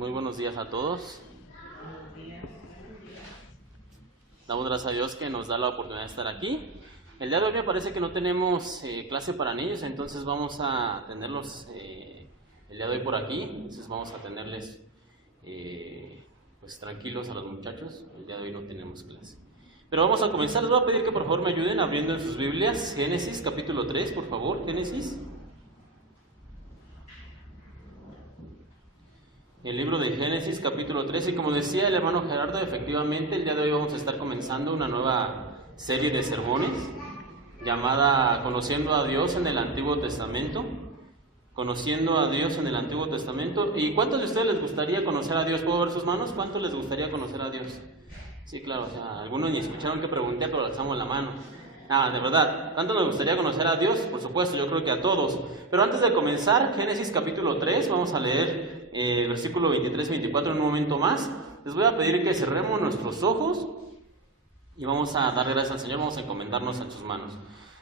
muy buenos días a todos. Damos gracias a Dios que nos da la oportunidad de estar aquí. El día de hoy me parece que no tenemos clase para niños, entonces vamos a tenerlos el día de hoy por aquí. Entonces vamos a tenerles pues tranquilos a los muchachos. El día de hoy no tenemos clase. Pero vamos a comenzar. Les voy a pedir que por favor me ayuden abriendo en sus Biblias. Génesis capítulo 3, por favor. Génesis. El libro de Génesis capítulo 3, y como decía el hermano Gerardo, efectivamente el día de hoy vamos a estar comenzando una nueva serie de sermones llamada Conociendo a Dios en el Antiguo Testamento. Conociendo a Dios en el Antiguo Testamento. ¿Y cuántos de ustedes les gustaría conocer a Dios? ¿Puedo ver sus manos? ¿Cuántos les gustaría conocer a Dios? Sí, claro, o sea, algunos ni escucharon que pregunté, pero alzamos la mano. De verdad, ¿tanto nos gustaría conocer a Dios? Por supuesto, yo creo que a todos. Pero antes de comenzar, Génesis capítulo 3, vamos a leer versículo 23-24 en un momento más. Les voy a pedir que cerremos nuestros ojos y vamos a dar gracias al Señor, vamos a encomendarnos en sus manos.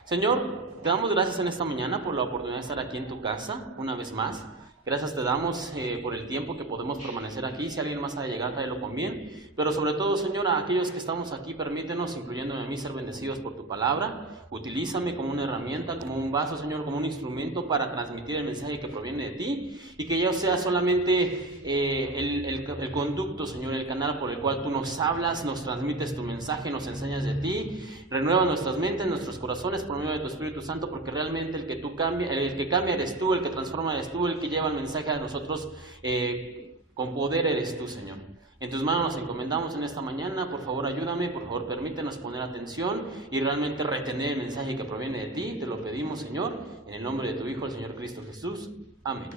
Señor, te damos gracias en esta mañana por la oportunidad de estar aquí en tu casa, una vez más. Gracias te damos por el tiempo que podemos permanecer aquí. Si alguien más ha de llegar, tráelo con bien. Pero sobre todo, Señor, a aquellos que estamos aquí, permítenos, incluyéndome a mí, ser bendecidos por tu palabra. Utilízame como una herramienta, como un vaso, Señor, como un instrumento para transmitir el mensaje que proviene de ti. Y que yo sea solamente el conducto, Señor, el canal por el cual tú nos hablas, nos transmites tu mensaje, nos enseñas de ti. Renueva nuestras mentes, nuestros corazones por medio de tu Espíritu Santo, porque realmente el que cambia eres tú, el que transforma eres tú, el que lleva el mensaje a nosotros con poder eres tú, Señor. En tus manos nos encomendamos en esta mañana. Por favor ayúdame, por favor permítenos poner atención y realmente retener el mensaje que proviene de ti. Te lo pedimos, Señor, en el nombre de tu Hijo, el Señor Cristo Jesús. Amén.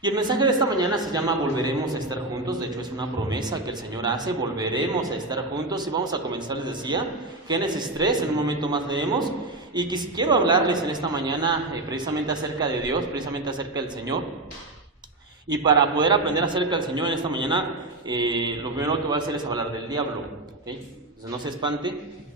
Y el mensaje de esta mañana se llama Volveremos a estar juntos. De hecho es una promesa que el Señor hace, volveremos a estar juntos. Y vamos a comenzar, les decía, Génesis 3, en un momento más leemos. Y quiero hablarles en esta mañana precisamente acerca de Dios, precisamente acerca del Señor. Y para poder aprender acerca del Señor en esta mañana, lo primero que voy a hacer es hablar del diablo, ¿okay? Entonces no se espante,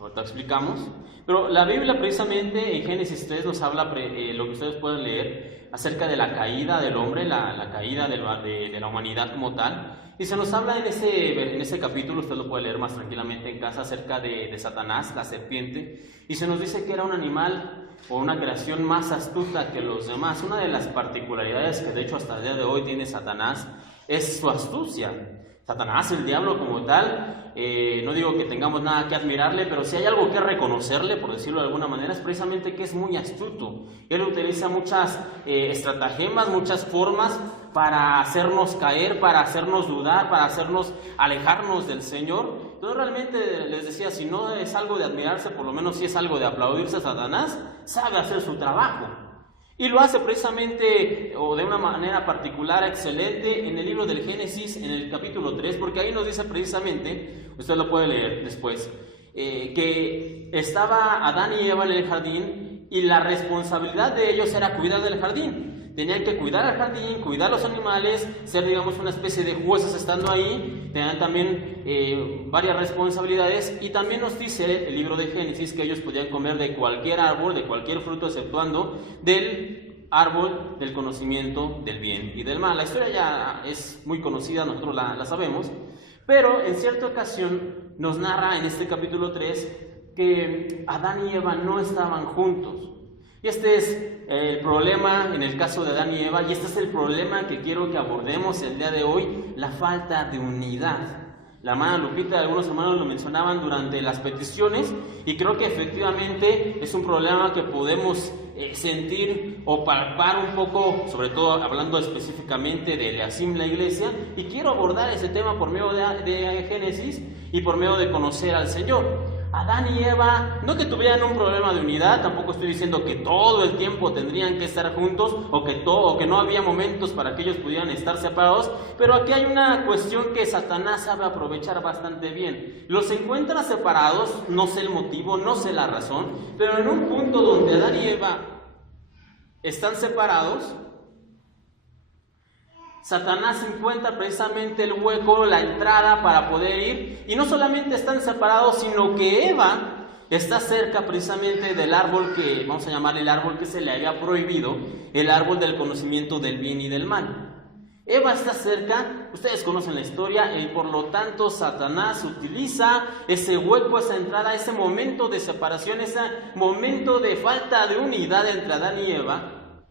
ahorita explicamos. Pero la Biblia precisamente en Génesis 3 nos habla, lo que ustedes pueden leer, acerca de la caída del hombre, la caída de la humanidad como tal. Y se nos habla en ese capítulo, usted lo puede leer más tranquilamente en casa, acerca de Satanás, la serpiente. Y se nos dice que era un animal o una creación más astuta que los demás. Una de las particularidades que de hecho hasta el día de hoy tiene Satanás es su astucia. Satanás, el diablo como tal, no digo que tengamos nada que admirarle, pero si hay algo que reconocerle, por decirlo de alguna manera, es precisamente que es muy astuto. Él utiliza muchas estratagemas, muchas formas para hacernos caer, para hacernos dudar, para hacernos alejarnos del Señor. Entonces realmente les decía, si no es algo de admirarse, por lo menos si es algo de aplaudirse, Satanás sabe hacer su trabajo. Y lo hace precisamente o de una manera particular, excelente, en el libro del Génesis, en el capítulo 3, porque ahí nos dice precisamente, usted lo puede leer después, que estaba Adán y Eva en el jardín y la responsabilidad de ellos era cuidar del jardín. Tenían que cuidar el jardín, cuidar los animales, ser, digamos, una especie de jueces estando ahí. Tenían también varias responsabilidades. Y también nos dice el libro de Génesis que ellos podían comer de cualquier árbol, de cualquier fruto, exceptuando del árbol del conocimiento del bien y del mal. La historia ya es muy conocida, nosotros la sabemos. Pero en cierta ocasión nos narra en este capítulo 3 que Adán y Eva no estaban juntos. Y este es el problema en el caso de Adán y Eva, y este es el problema que quiero que abordemos el día de hoy, la falta de unidad. La hermana Lupita y algunos hermanos lo mencionaban durante las peticiones, y creo que efectivamente es un problema que podemos sentir o palpar un poco, sobre todo hablando específicamente de la Asimla Iglesia, y quiero abordar ese tema por medio de Génesis y por medio de conocer al Señor. Adán y Eva, no que tuvieran un problema de unidad, tampoco estoy diciendo que todo el tiempo tendrían que estar juntos o que no había momentos para que ellos pudieran estar separados, pero aquí hay una cuestión que Satanás sabe aprovechar bastante bien. Los encuentra separados, no sé el motivo, no sé la razón, pero en un punto donde Adán y Eva están separados, Satanás encuentra precisamente el hueco, la entrada para poder ir, y no solamente están separados, sino que Eva está cerca precisamente del árbol que, vamos a llamarle el árbol que se le había prohibido, el árbol del conocimiento del bien y del mal. Eva está cerca, ustedes conocen la historia, y por lo tanto Satanás utiliza ese hueco, esa entrada, ese momento de separación, ese momento de falta de unidad entre Adán y Eva,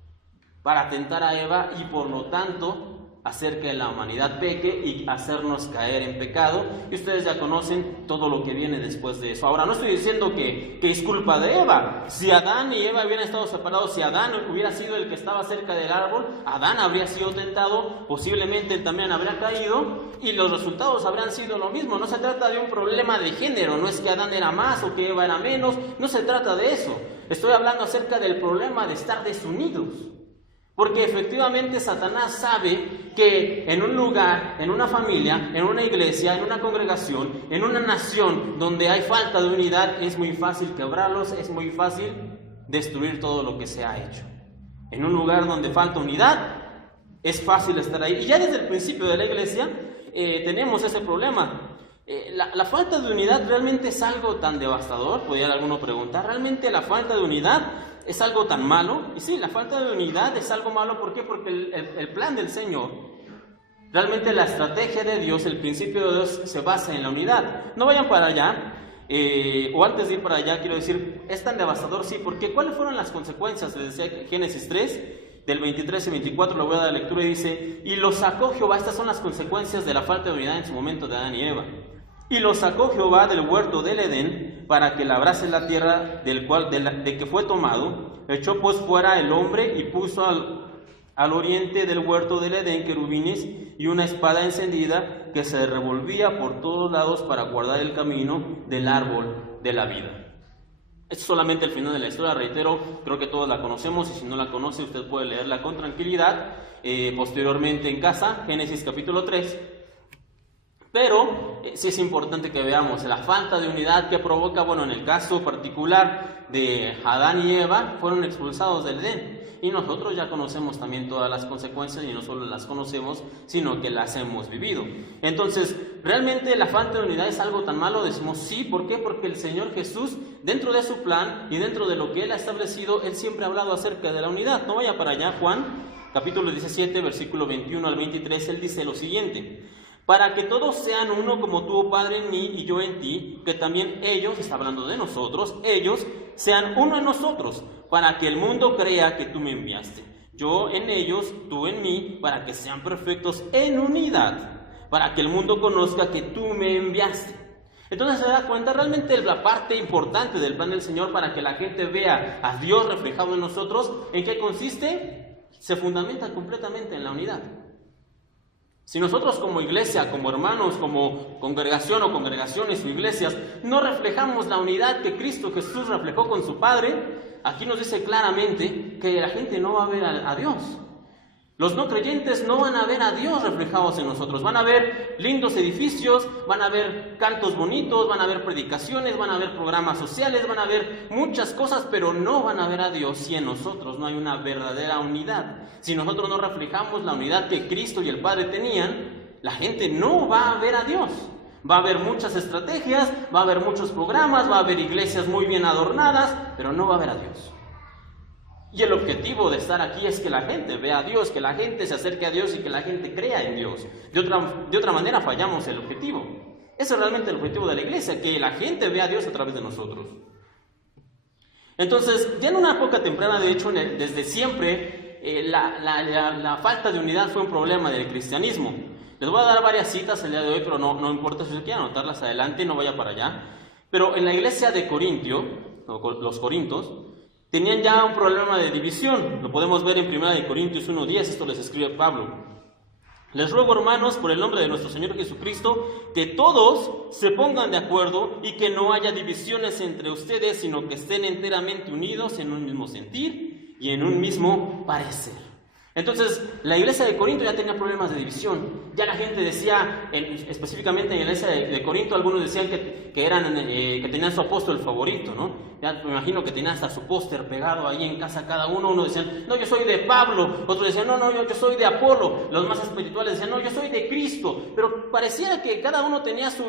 para tentar a Eva y por lo tanto hacer que la humanidad peque y hacernos caer en pecado. Y ustedes ya conocen todo lo que viene después de eso. Ahora, no estoy diciendo que es culpa de Eva. Si Adán y Eva hubieran estado separados, si Adán hubiera sido el que estaba cerca del árbol, Adán habría sido tentado, posiblemente también habría caído y los resultados habrían sido lo mismo. No se trata de un problema de género, no es que Adán era más o que Eva era menos, no se trata de eso. Estoy hablando acerca del problema de estar desunidos. Porque efectivamente Satanás sabe que en un lugar, en una familia, en una iglesia, en una congregación, en una nación donde hay falta de unidad, es muy fácil quebrarlos, es muy fácil destruir todo lo que se ha hecho. En un lugar donde falta unidad, es fácil estar ahí. Y ya desde el principio de la iglesia tenemos ese problema. La falta de unidad realmente es algo tan devastador, podría alguno preguntar, ¿realmente la falta de unidad es algo tan malo? Y sí, la falta de unidad es algo malo. ¿Por qué? Porque el plan del Señor, realmente la estrategia de Dios, el principio de Dios se basa en la unidad. No vayan para allá, o antes de ir para allá quiero decir, es tan devastador, sí, porque ¿cuáles fueron las consecuencias? Les decía Génesis 3, del 23 y 24, lo voy a dar lectura y dice, y los sacó Jehová, estas son las consecuencias de la falta de unidad en su momento de Adán y Eva. Y los sacó Jehová del huerto del Edén para que labrase la tierra de que fue tomado. Echó pues fuera el hombre y puso al oriente del huerto del Edén querubines y una espada encendida que se revolvía por todos lados para guardar el camino del árbol de la vida. Esto es solamente el final de la historia, reitero, creo que todos la conocemos y si no la conoce usted puede leerla con tranquilidad posteriormente en casa, Génesis capítulo 3. Pero sí es importante que veamos la falta de unidad que provoca, bueno, en el caso particular de Adán y Eva, fueron expulsados del Edén. Y nosotros ya conocemos también todas las consecuencias y no solo las conocemos, sino que las hemos vivido. Entonces, ¿realmente la falta de unidad es algo tan malo? Decimos sí, ¿por qué? Porque el Señor Jesús, dentro de su plan y dentro de lo que Él ha establecido, Él siempre ha hablado acerca de la unidad. No vaya para allá, Juan, capítulo 17, versículo 21 al 23, Él dice lo siguiente: para que todos sean uno como tú, Padre, en mí y yo en ti, que también ellos, está hablando de nosotros, ellos sean uno en nosotros, para que el mundo crea que tú me enviaste. Yo en ellos, tú en mí, para que sean perfectos en unidad, para que el mundo conozca que tú me enviaste. Entonces se da cuenta, realmente la parte importante del plan del Señor para que la gente vea a Dios reflejado en nosotros, ¿en qué consiste? Se fundamenta completamente en la unidad. Si nosotros como iglesia, como hermanos, como congregación o congregaciones o iglesias, no reflejamos la unidad que Cristo Jesús reflejó con su Padre, aquí nos dice claramente que la gente no va a ver a Dios. Los no creyentes no van a ver a Dios reflejados en nosotros. Van a ver lindos edificios, van a ver cantos bonitos, van a ver predicaciones, van a ver programas sociales, van a ver muchas cosas, pero no van a ver a Dios si en nosotros no hay una verdadera unidad. Si nosotros no reflejamos la unidad que Cristo y el Padre tenían, la gente no va a ver a Dios. Va a haber muchas estrategias, va a haber muchos programas, va a haber iglesias muy bien adornadas, pero no va a ver a Dios. Y el objetivo de estar aquí es que la gente vea a Dios, que la gente se acerque a Dios y que la gente crea en Dios. De otra manera fallamos el objetivo. Ese es realmente el objetivo de la iglesia, que la gente vea a Dios a través de nosotros. Entonces, ya en una época temprana, de hecho, desde siempre, la falta de unidad fue un problema del cristianismo. Les voy a dar varias citas el día de hoy, pero no importa si usted quiere anotarlas adelante, no vaya para allá. Pero en la iglesia de Corintio, los Corintios, tenían ya un problema de división. Lo podemos ver en 1 Corintios 1:10, esto les escribe Pablo. Les ruego, hermanos, por el nombre de nuestro Señor Jesucristo, que todos se pongan de acuerdo y que no haya divisiones entre ustedes, sino que estén enteramente unidos en un mismo sentir y en un mismo parecer. Entonces, la iglesia de Corinto ya tenía problemas de división. Ya la gente decía, específicamente en la iglesia de Corinto, algunos decían que tenían su apóstol favorito, ¿no? Ya me imagino que tenían hasta su póster pegado ahí en casa cada uno. Uno decían, no, yo soy de Pablo. Otros decían, no, yo soy de Apolo. Los más espirituales decían, no, yo soy de Cristo. Pero pareciera que cada uno tenía su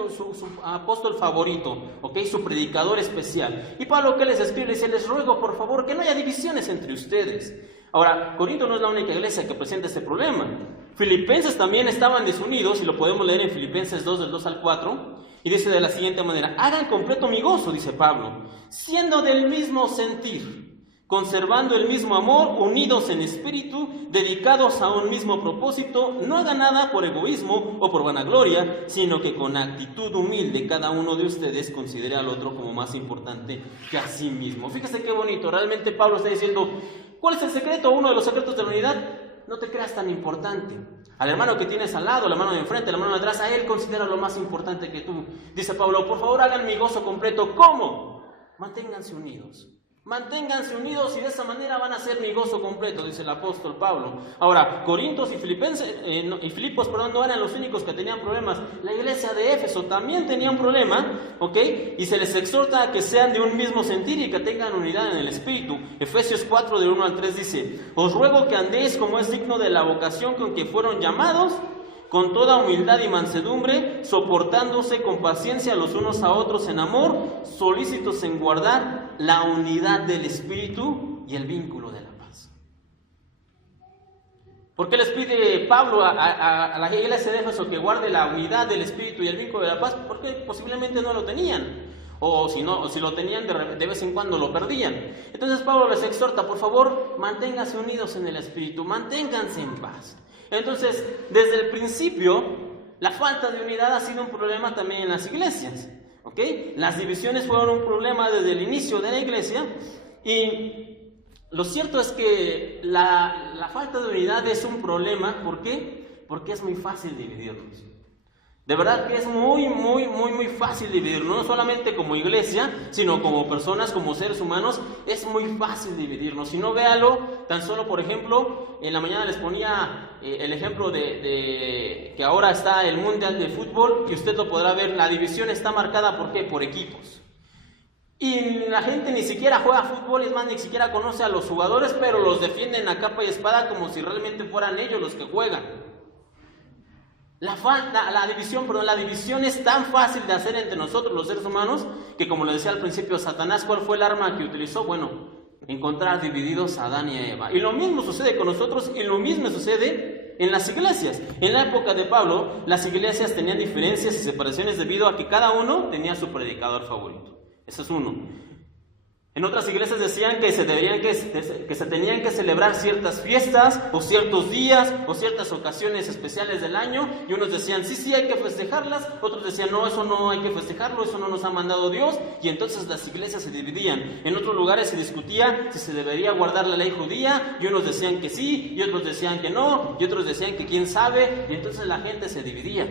apóstol favorito, ¿ok? Su predicador especial. Y Pablo, ¿qué les escribe? Dice, les ruego, por favor, que no haya divisiones entre ustedes. Ahora, Corinto no es la única iglesia que presenta este problema. Filipenses también estaban desunidos, y lo podemos leer en Filipenses 2, del 2 al 4, y dice de la siguiente manera: hagan completo mi gozo, dice Pablo, siendo del mismo sentir, conservando el mismo amor, unidos en espíritu, dedicados a un mismo propósito, no hagan nada por egoísmo o por vanagloria, sino que con actitud humilde cada uno de ustedes considere al otro como más importante que a sí mismo. Fíjese qué bonito, realmente Pablo está diciendo, ¿cuál es el secreto? Uno de los secretos de la unidad: no te creas tan importante. Al hermano que tienes al lado, la mano de enfrente, la mano de atrás, a él considera lo más importante que tú. Dice Pablo, por favor hagan mi gozo completo. ¿Cómo? Manténganse unidos. Manténganse unidos y de esa manera van a ser mi gozo completo, dice el apóstol Pablo. Ahora, Corintios y Filipos no eran los únicos que tenían problemas. La iglesia de Éfeso también tenía un problema, ¿ok? Y se les exhorta a que sean de un mismo sentir y que tengan unidad en el espíritu. Efesios 4, del 1 al 3 dice: os ruego que andéis como es digno de la vocación con que fueron llamados, con toda humildad y mansedumbre, soportándose con paciencia los unos a otros en amor, solícitos en guardar la unidad del espíritu y el vínculo de la paz. ¿Por qué les pide Pablo a la iglesia de Éfeso que guarde la unidad del espíritu y el vínculo de la paz? Porque posiblemente no lo tenían. O si lo tenían, de vez en cuando lo perdían. Entonces Pablo les exhorta, por favor, manténganse unidos en el espíritu, manténganse en paz. Entonces, desde el principio, la falta de unidad ha sido un problema también en las iglesias, ¿ok? Las divisiones fueron un problema desde el inicio de la iglesia, y lo cierto es que la falta de unidad es un problema. ¿Por qué? Porque es muy fácil dividirnos. De verdad que es muy fácil dividirnos, no solamente como iglesia, sino como personas, como seres humanos. Es muy fácil dividirnos. Si no, véalo, tan solo, por ejemplo, en la mañana les ponía el ejemplo de que ahora está el Mundial de Fútbol, y usted lo podrá ver, la división está marcada, ¿por qué? Por equipos. Y la gente ni siquiera juega fútbol, es más, ni siquiera conoce a los jugadores, pero los defienden a capa y espada como si realmente fueran ellos los que juegan. La división es tan fácil de hacer entre nosotros los seres humanos que, como le decía al principio, Satanás, ¿cuál fue el arma que utilizó? Bueno, encontrar divididos a Adán y a Eva. Y lo mismo sucede con nosotros, y lo mismo sucede en las iglesias. En la época de Pablo, las iglesias tenían diferencias y separaciones debido a que cada uno tenía su predicador favorito. Ese es uno. En otras iglesias decían que se tenían que celebrar ciertas fiestas, o ciertos días, o ciertas ocasiones especiales del año, y unos decían, sí, hay que festejarlas, otros decían, no, eso no hay que festejarlo, eso no nos ha mandado Dios, y entonces las iglesias se dividían. En otros lugares se discutía si se debería guardar la ley judía, y unos decían que sí, y otros decían que no, y otros decían que quién sabe, y entonces la gente se dividía.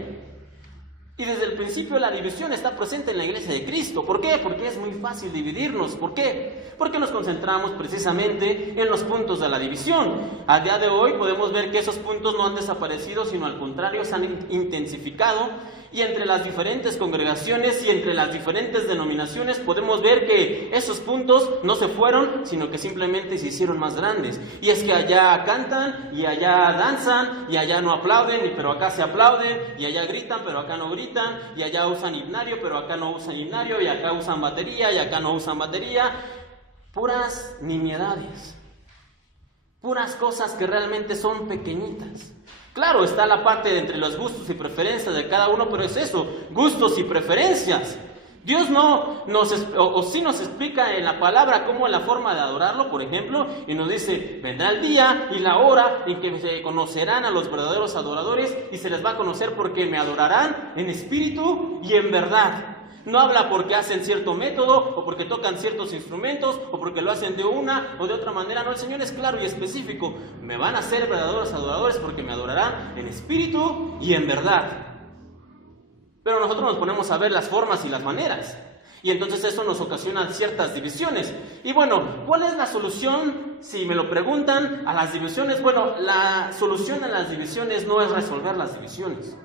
Y desde el principio la división está presente en la iglesia de Cristo. ¿Por qué? Porque es muy fácil dividirnos. ¿Por qué? Porque nos concentramos precisamente en los puntos de la división. A día de hoy podemos ver que esos puntos no han desaparecido, sino al contrario, se han intensificado. Y entre las diferentes congregaciones y entre las diferentes denominaciones podemos ver que esos puntos no se fueron, sino que simplemente se hicieron más grandes. Y es que allá cantan, y allá danzan, y allá no aplauden, pero acá se aplauden, y allá gritan, pero acá no gritan, y allá usan himnario, pero acá no usan himnario, y acá usan batería, y acá no usan batería. Puras nimiedades, puras cosas que realmente son pequeñitas. Claro, está la parte de entre los gustos y preferencias de cada uno, pero es eso, gustos y preferencias. Dios sí nos explica en la palabra cómo es la forma de adorarlo, por ejemplo, y nos dice, vendrá el día y la hora en que se conocerán a los verdaderos adoradores, y se les va a conocer porque me adorarán en espíritu y en verdad. No habla porque hacen cierto método, o porque tocan ciertos instrumentos, o porque lo hacen de una o de otra manera. No, el Señor es claro y específico. Me van a ser verdaderos adoradores porque me adorarán en espíritu y en verdad. Pero nosotros nos ponemos a ver las formas y las maneras, y entonces eso nos ocasiona ciertas divisiones. Y bueno, ¿cuál es la solución? Si me lo preguntan, a las divisiones. Bueno, la solución a las divisiones no es resolver las divisiones.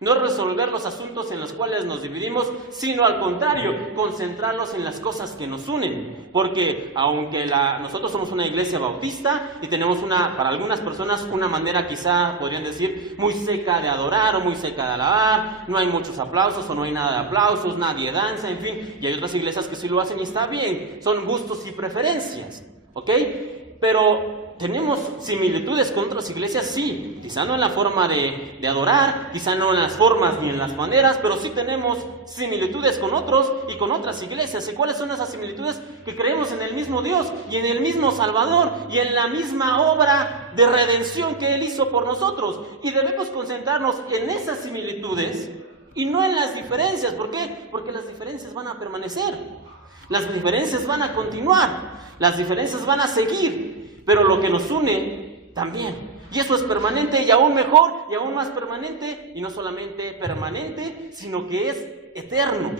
No resolver los asuntos en los cuales nos dividimos, sino al contrario, concentrarnos en las cosas que nos unen. Porque aunque nosotros somos una iglesia bautista y tenemos para algunas personas una manera, quizá podrían decir, muy seca de adorar o muy seca de alabar, no hay muchos aplausos o no hay nada de aplausos, nadie danza, en fin, y hay otras iglesias que sí lo hacen y está bien, son gustos y preferencias, ¿ok? Pero tenemos similitudes con otras iglesias, sí, quizá no en la forma de adorar, quizá no en las formas ni en las maneras, pero sí tenemos similitudes con otros y con otras iglesias. ¿Y cuáles son esas similitudes? Que creemos en el mismo Dios y en el mismo Salvador y en la misma obra de redención que Él hizo por nosotros. Y debemos concentrarnos en esas similitudes y no en las diferencias. ¿Por qué? Porque las diferencias van a permanecer, las diferencias van a continuar, las diferencias van a seguir. Pero lo que nos une también. Y eso es permanente y aún mejor y aún más permanente. Y no solamente permanente, sino que es eterno.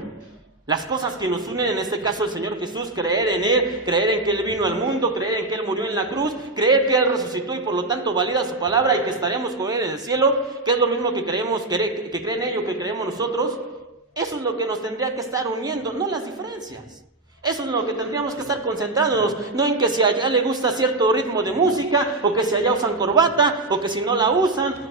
Las cosas que nos unen, en este caso el Señor Jesús, creer en Él, creer en que Él vino al mundo, creer en que Él murió en la cruz, creer que Él resucitó y por lo tanto valida su palabra y que estaremos con Él en el cielo, que es lo mismo que creemos, que creen ellos, que creemos nosotros. Eso es lo que nos tendría que estar uniendo, no las diferencias. Eso es lo que tendríamos que estar concentrándonos, no en que si allá le gusta cierto ritmo de música, o que si allá usan corbata, o que si no la usan.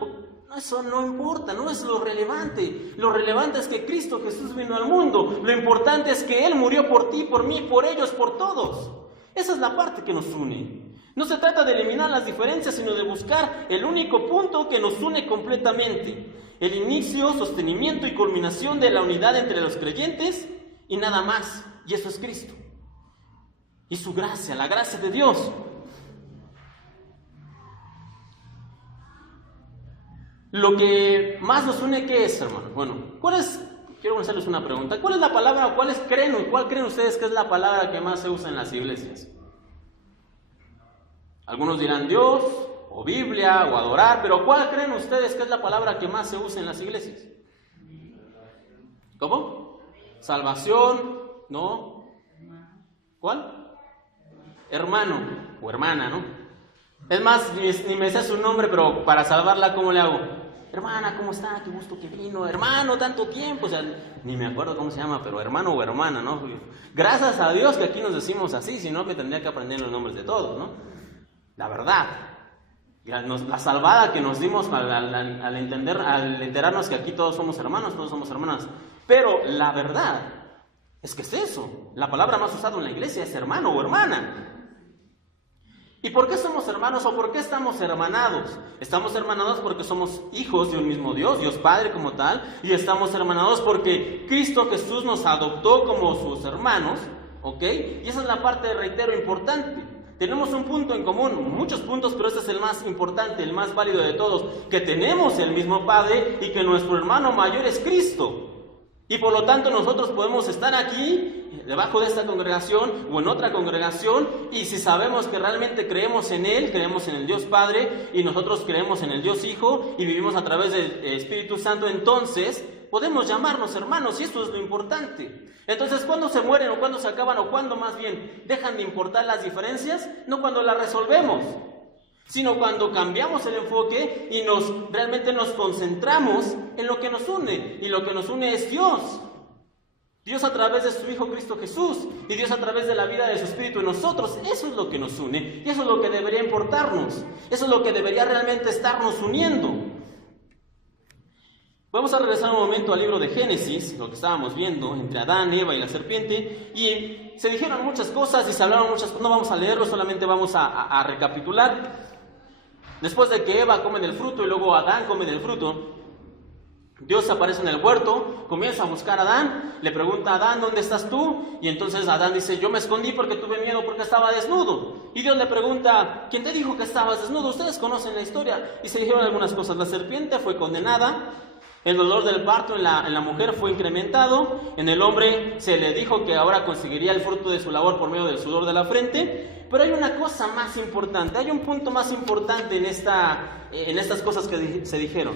Eso no importa, no es lo relevante. Lo relevante es que Cristo Jesús vino al mundo. Lo importante es que Él murió por ti, por mí, por ellos, por todos. Esa es la parte que nos une. No se trata de eliminar las diferencias, sino de buscar el único punto que nos une completamente. El inicio, sostenimiento y culminación de la unidad entre los creyentes y nada más. Y eso es Cristo. Y su gracia, la gracia de Dios. Lo que más nos une, ¿qué es, hermano? Bueno, quiero hacerles una pregunta. ¿Cuál es la palabra, cuál creen ustedes que es la palabra que más se usa en las iglesias? Algunos dirán Dios, o Biblia, o adorar, pero ¿cuál creen ustedes que es la palabra que más se usa en las iglesias? ¿Cómo? Salvación, ¿no? ¿Cuál? Hermano, o hermana, ¿no? Es más, ni me sé su nombre, pero para salvarla, ¿cómo le hago? Hermana, ¿cómo está? Qué gusto que vino. Hermano, tanto tiempo. O sea, ni me acuerdo cómo se llama, pero hermano o hermana, ¿no? Gracias a Dios que aquí nos decimos así, si no que tendría que aprender los nombres de todos, ¿no? La verdad. La salvada que nos dimos al enterarnos que aquí todos somos hermanos, todos somos hermanas. Pero la verdad es que es eso. La palabra más usada en la iglesia es hermano o hermana. ¿Y por qué somos hermanos o por qué estamos hermanados? Estamos hermanados porque somos hijos de un mismo Dios, Dios Padre como tal, y estamos hermanados porque Cristo Jesús nos adoptó como sus hermanos, ¿ok? Y esa es la parte, reitero, importante. Tenemos un punto en común, muchos puntos, pero este es el más importante, el más válido de todos, que tenemos el mismo Padre y que nuestro hermano mayor es Cristo. Y por lo tanto nosotros podemos estar aquí, debajo de esta congregación o en otra congregación, y si sabemos que realmente creemos en Él, creemos en el Dios Padre, y nosotros creemos en el Dios Hijo, y vivimos a través del Espíritu Santo, entonces podemos llamarnos hermanos, y eso es lo importante. Entonces, ¿cuándo se mueren o cuándo se acaban o cuándo más bien dejan de importar las diferencias? No cuando las resolvemos, sino cuando cambiamos el enfoque y realmente nos concentramos en lo que nos une, y lo que nos une es Dios. Dios a través de su Hijo Cristo Jesús, y Dios a través de la vida de su Espíritu en nosotros. Eso es lo que nos une, y eso es lo que debería importarnos, eso es lo que debería realmente estarnos uniendo. Vamos a regresar un momento al libro de Génesis, lo que estábamos viendo entre Adán, Eva y la serpiente, y se dijeron muchas cosas y se hablaron muchas cosas. No vamos a leerlo, solamente vamos a recapitular. Después de que Eva come del fruto y luego Adán come del fruto, Dios aparece en el huerto, comienza a buscar a Adán, le pregunta a Adán, ¿dónde estás tú? Y entonces Adán dice, yo me escondí porque tuve miedo porque estaba desnudo. Y Dios le pregunta, ¿quién te dijo que estabas desnudo? Ustedes conocen la historia. Y se dijeron algunas cosas. La serpiente fue condenada, el dolor del parto en la mujer fue incrementado, en el hombre se le dijo que ahora conseguiría el fruto de su labor por medio del sudor de la frente. Pero hay una cosa más importante, hay un punto más importante en estas cosas que se dijeron.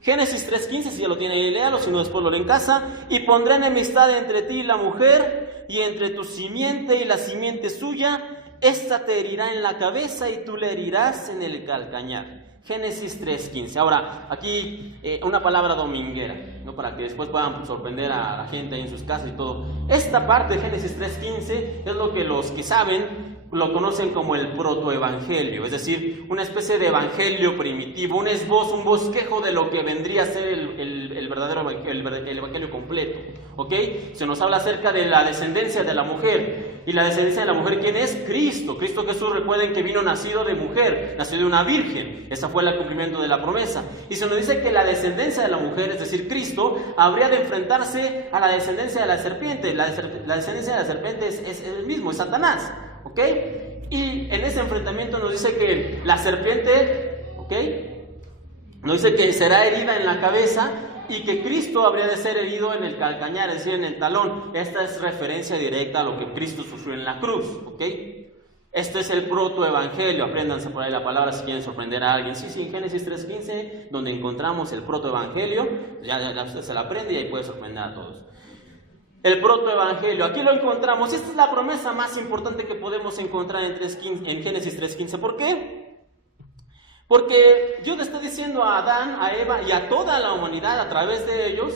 Génesis 3:15, si ya lo tiene ahí, léalo, si no después lo lee en casa. Y pondré enemistad entre ti y la mujer, y entre tu simiente y la simiente suya. Esta te herirá en la cabeza y tú le herirás en el calcañar. Génesis 3:15. Ahora, aquí una palabra dominguera, ¿no? Para que después puedan sorprender a la gente ahí en sus casas y todo. Esta parte de Génesis 3:15 es lo que los que saben lo conocen como el protoevangelio, es decir, una especie de evangelio primitivo, un esbozo, un bosquejo de lo que vendría a ser el verdadero el evangelio completo. ¿Ok? Se nos habla acerca de la descendencia de la mujer. ¿Y la descendencia de la mujer quién es? Cristo. Cristo Jesús, recuerden que vino nacido de mujer, nacido de una virgen. Ese fue el cumplimiento de la promesa. Y se nos dice que la descendencia de la mujer, es decir, Cristo, habría de enfrentarse a la descendencia de la serpiente. La descendencia de la serpiente es el mismo, es Satanás. ¿Ok? Y en ese enfrentamiento nos dice que la serpiente, ¿ok?, nos dice que será herida en la cabeza y que Cristo habría de ser herido en el calcañar, es decir, en el talón. Esta es referencia directa a lo que Cristo sufrió en la cruz. ¿Ok? Este es el protoevangelio. Apréndanse por ahí la palabra si quieren sorprender a alguien. Sí, en Génesis 3:15, donde encontramos el protoevangelio, ya usted se la aprende y ahí puede sorprender a todos. El protoevangelio, aquí lo encontramos. Esta es la promesa más importante que podemos encontrar en Génesis 3:15. ¿Por qué? Porque Dios le está diciendo a Adán, a Eva y a toda la humanidad a través de ellos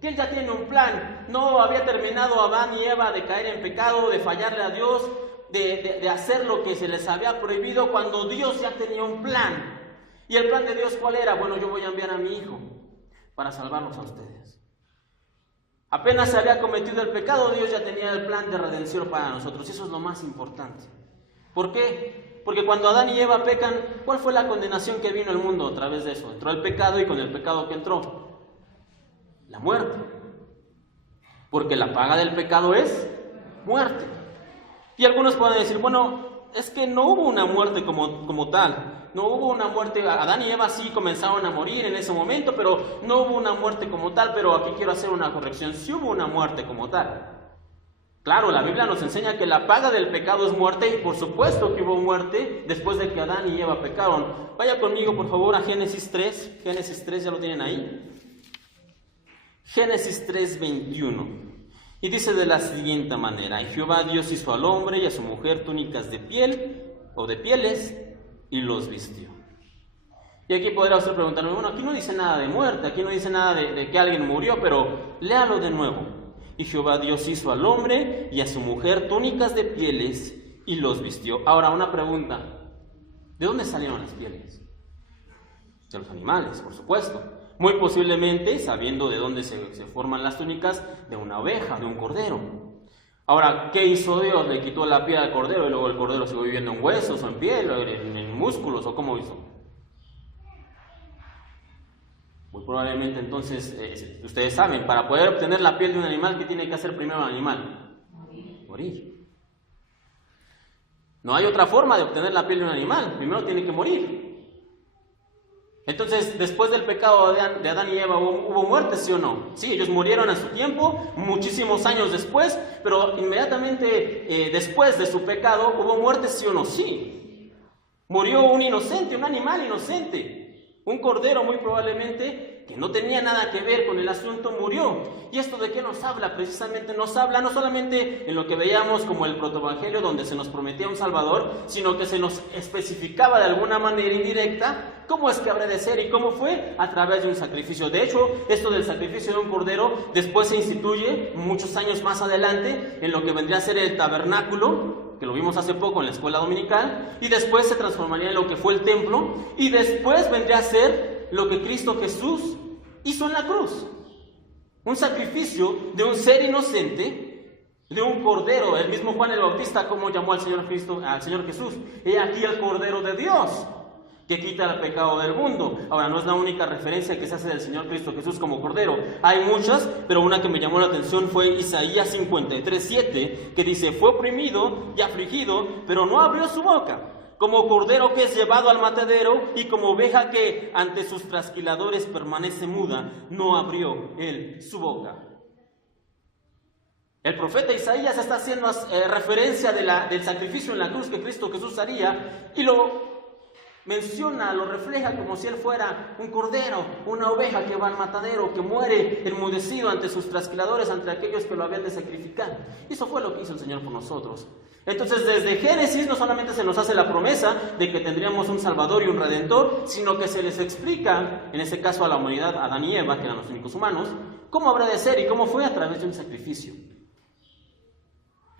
que Él ya tiene un plan. No había terminado Adán y Eva de caer en pecado, de fallarle a Dios, de hacer lo que se les había prohibido, cuando Dios ya tenía un plan. ¿Y el plan de Dios cuál era? Bueno, yo voy a enviar a mi Hijo para salvarlos a ustedes. Apenas se había cometido el pecado, Dios ya tenía el plan de redención para nosotros. Y eso es lo más importante. ¿Por qué? Porque cuando Adán y Eva pecan, ¿cuál fue la condenación que vino al mundo a través de eso? Entró el pecado, y con el pecado que entró, la muerte. Porque la paga del pecado es muerte. Y algunos pueden decir, bueno, es que no hubo una muerte como tal. No hubo una muerte. Adán y Eva sí comenzaron a morir en ese momento, pero no hubo una muerte como tal. Pero aquí quiero hacer una corrección. Sí hubo una muerte como tal. Claro, la Biblia nos enseña que la paga del pecado es muerte, y por supuesto que hubo muerte después de que Adán y Eva pecaron. Vaya conmigo, por favor, a Génesis 3. Génesis 3, ¿ya lo tienen ahí? Génesis 3:21. Y dice de la siguiente manera: y Jehová Dios hizo al hombre y a su mujer túnicas de piel o de pieles, y los vistió. Y aquí podrá usted preguntarme, bueno, aquí no dice nada de muerte, aquí no dice nada de que alguien murió, pero léalo de nuevo. Y Jehová Dios hizo al hombre y a su mujer túnicas de pieles, y los vistió. Ahora, una pregunta: ¿de dónde salieron las pieles? De los animales, por supuesto. Muy posiblemente, sabiendo de dónde se forman las túnicas, de una oveja, de un cordero. Ahora, ¿qué hizo Dios? ¿Le quitó la piel al cordero y luego el cordero siguió viviendo en huesos o en piel o en músculos? ¿O cómo hizo? Muy probablemente, entonces, ustedes saben, para poder obtener la piel de un animal, ¿qué tiene que hacer primero el animal? Morir. No hay otra forma de obtener la piel de un animal, primero tiene que morir. Entonces, después del pecado de Adán y Eva, ¿hubo muerte, sí o no? Sí, ellos murieron a su tiempo, muchísimos años después, pero inmediatamente después de su pecado, ¿hubo muerte, sí o no? Sí. Murió un inocente, un animal inocente, un cordero muy probablemente, que no tenía nada que ver con el asunto, murió. ¿Y esto de qué nos habla? Precisamente nos habla no solamente en lo que veíamos como el protoevangelio, donde se nos prometía un Salvador, sino que se nos especificaba de alguna manera indirecta cómo es que habrá de ser y cómo fue, a través de un sacrificio. De hecho, esto del sacrificio de un cordero después se instituye muchos años más adelante en lo que vendría a ser el tabernáculo, que lo vimos hace poco en la escuela dominical, y después se transformaría en lo que fue el templo, y después vendría a ser lo que Cristo Jesús hizo en la cruz. Un sacrificio de un ser inocente, de un cordero. El mismo Juan el Bautista, como llamó al Señor Jesús: he aquí el Cordero de Dios, que quita el pecado del mundo. Ahora, no es la única referencia que se hace del Señor Cristo Jesús como Cordero. Hay muchas, pero una que me llamó la atención fue Isaías 53:7, que dice: fue oprimido y afligido, pero no abrió su boca. Como cordero que es llevado al matadero, y como oveja que ante sus trasquiladores permanece muda, no abrió él su boca. El profeta Isaías está haciendo referencia del sacrificio en la cruz que Cristo Jesús haría, y lo menciona, lo refleja como si él fuera un cordero, una oveja que va al matadero, que muere enmudecido ante sus trasquiladores, ante aquellos que lo habían de sacrificar. Y eso fue lo que hizo el Señor por nosotros. Entonces, desde Génesis no solamente se nos hace la promesa de que tendríamos un Salvador y un Redentor, sino que se les explica, en este caso a la humanidad, a Adán y Eva, que eran los únicos humanos, cómo habrá de ser y cómo fue a través de un sacrificio.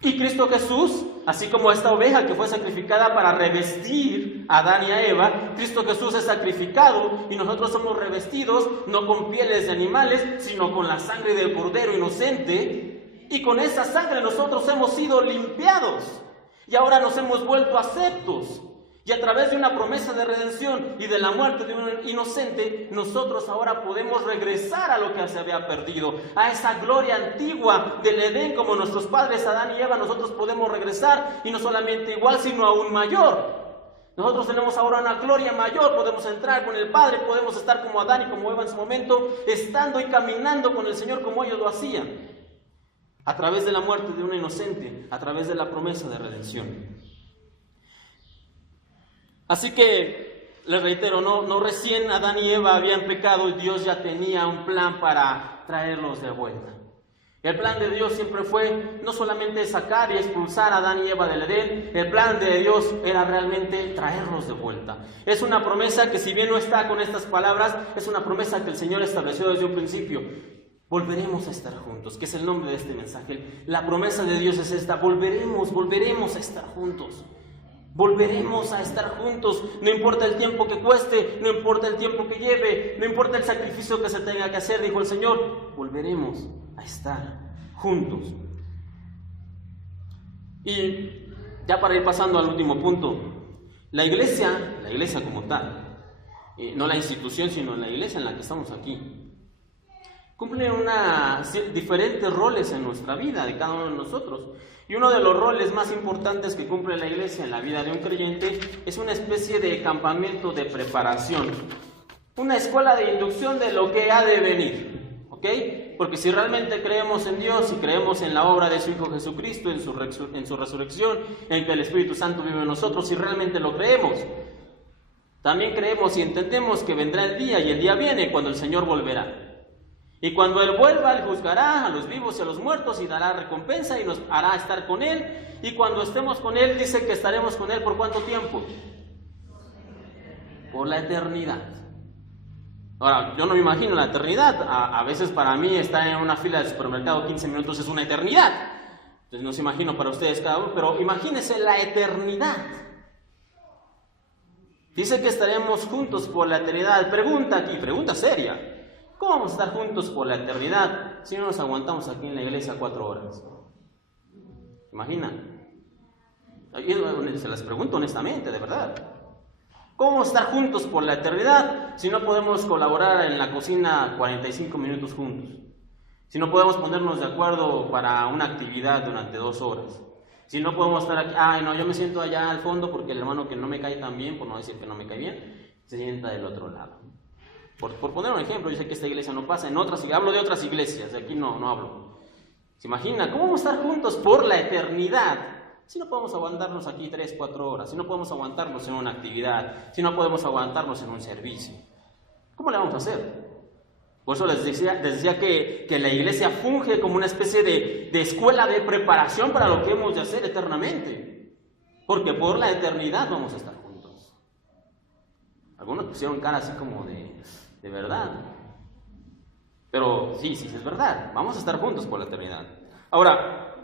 Y Cristo Jesús, así como esta oveja que fue sacrificada para revestir a Adán y a Eva, Cristo Jesús es sacrificado y nosotros somos revestidos no con pieles de animales, sino con la sangre del Cordero inocente. Y con esa sangre nosotros hemos sido limpiados y ahora nos hemos vuelto aceptos. Y a través de una promesa de redención y de la muerte de un inocente, nosotros ahora podemos regresar a lo que se había perdido, a esa gloria antigua del Edén, como nuestros padres Adán y Eva. Nosotros podemos regresar, y no solamente igual, sino aún mayor. Nosotros tenemos ahora una gloria mayor, podemos entrar con el Padre, podemos estar como Adán y como Eva en su momento, estando y caminando con el Señor como ellos lo hacían, a través de la muerte de un inocente, a través de la promesa de redención. Así que, les reitero, no recién Adán y Eva habían pecado y Dios ya tenía un plan para traerlos de vuelta. El plan de Dios siempre fue no solamente sacar y expulsar a Adán y Eva del Edén, el plan de Dios era realmente traerlos de vuelta. Es una promesa que, si bien no está con estas palabras, es una promesa que el Señor estableció desde un principio. Volveremos a estar juntos, que es el nombre de este mensaje. La promesa de Dios es esta: volveremos a estar juntos. Volveremos a estar juntos, no importa el tiempo que cueste, no importa el tiempo que lleve, no importa el sacrificio que se tenga que hacer, dijo el Señor, volveremos a estar juntos. Y ya para ir pasando al último punto, la iglesia como tal, no la institución, sino la iglesia en la que estamos aquí, cumple diferentes roles en nuestra vida, de cada uno de nosotros. Y uno de los roles más importantes que cumple la iglesia en la vida de un creyente es una especie de campamento de preparación, una escuela de inducción de lo que ha de venir, ¿ok? Porque si realmente creemos en Dios, si creemos en la obra de su Hijo Jesucristo, en su resurrección, en que el Espíritu Santo vive en nosotros, si realmente lo creemos, también creemos y entendemos que vendrá el día, y el día viene cuando el Señor volverá. Y cuando Él vuelva, Él juzgará a los vivos y a los muertos y dará recompensa y nos hará estar con Él. Y cuando estemos con Él, dice que estaremos con Él ¿por cuánto tiempo? Por la eternidad. Ahora, yo no me imagino la eternidad. A veces para mí estar en una fila de supermercado 15 minutos es una eternidad. Entonces no se imagino para ustedes cada uno, pero imagínense la eternidad. Dice que estaremos juntos por la eternidad. Pregunta aquí, pregunta seria. ¿Cómo vamos a estar juntos por la eternidad si no nos aguantamos aquí en la iglesia 4 horas? ¿Imaginan? Se las pregunto honestamente, de verdad. ¿Cómo vamos a estar juntos por la eternidad si no podemos colaborar en la cocina 45 minutos juntos? Si no podemos ponernos de acuerdo para una actividad durante 2 horas. Si no podemos estar aquí, yo me siento allá al fondo porque el hermano que no me cae tan bien, por no decir que no me cae bien, se sienta del otro lado. Por poner un ejemplo, yo sé que esta iglesia no pasa, hablo de otras iglesias, de aquí no hablo. ¿Se imagina? ¿Cómo vamos a estar juntos por la eternidad si no podemos aguantarnos aquí 3, 4 horas, si no podemos aguantarnos en una actividad, si no podemos aguantarnos en un servicio? ¿Cómo le vamos a hacer? Por eso les decía que la iglesia funge como una especie de escuela de preparación para lo que hemos de hacer eternamente, porque por la eternidad vamos a estar juntos. Algunos pusieron cara así como de verdad. Pero sí, es verdad. Vamos a estar juntos por la eternidad. Ahora,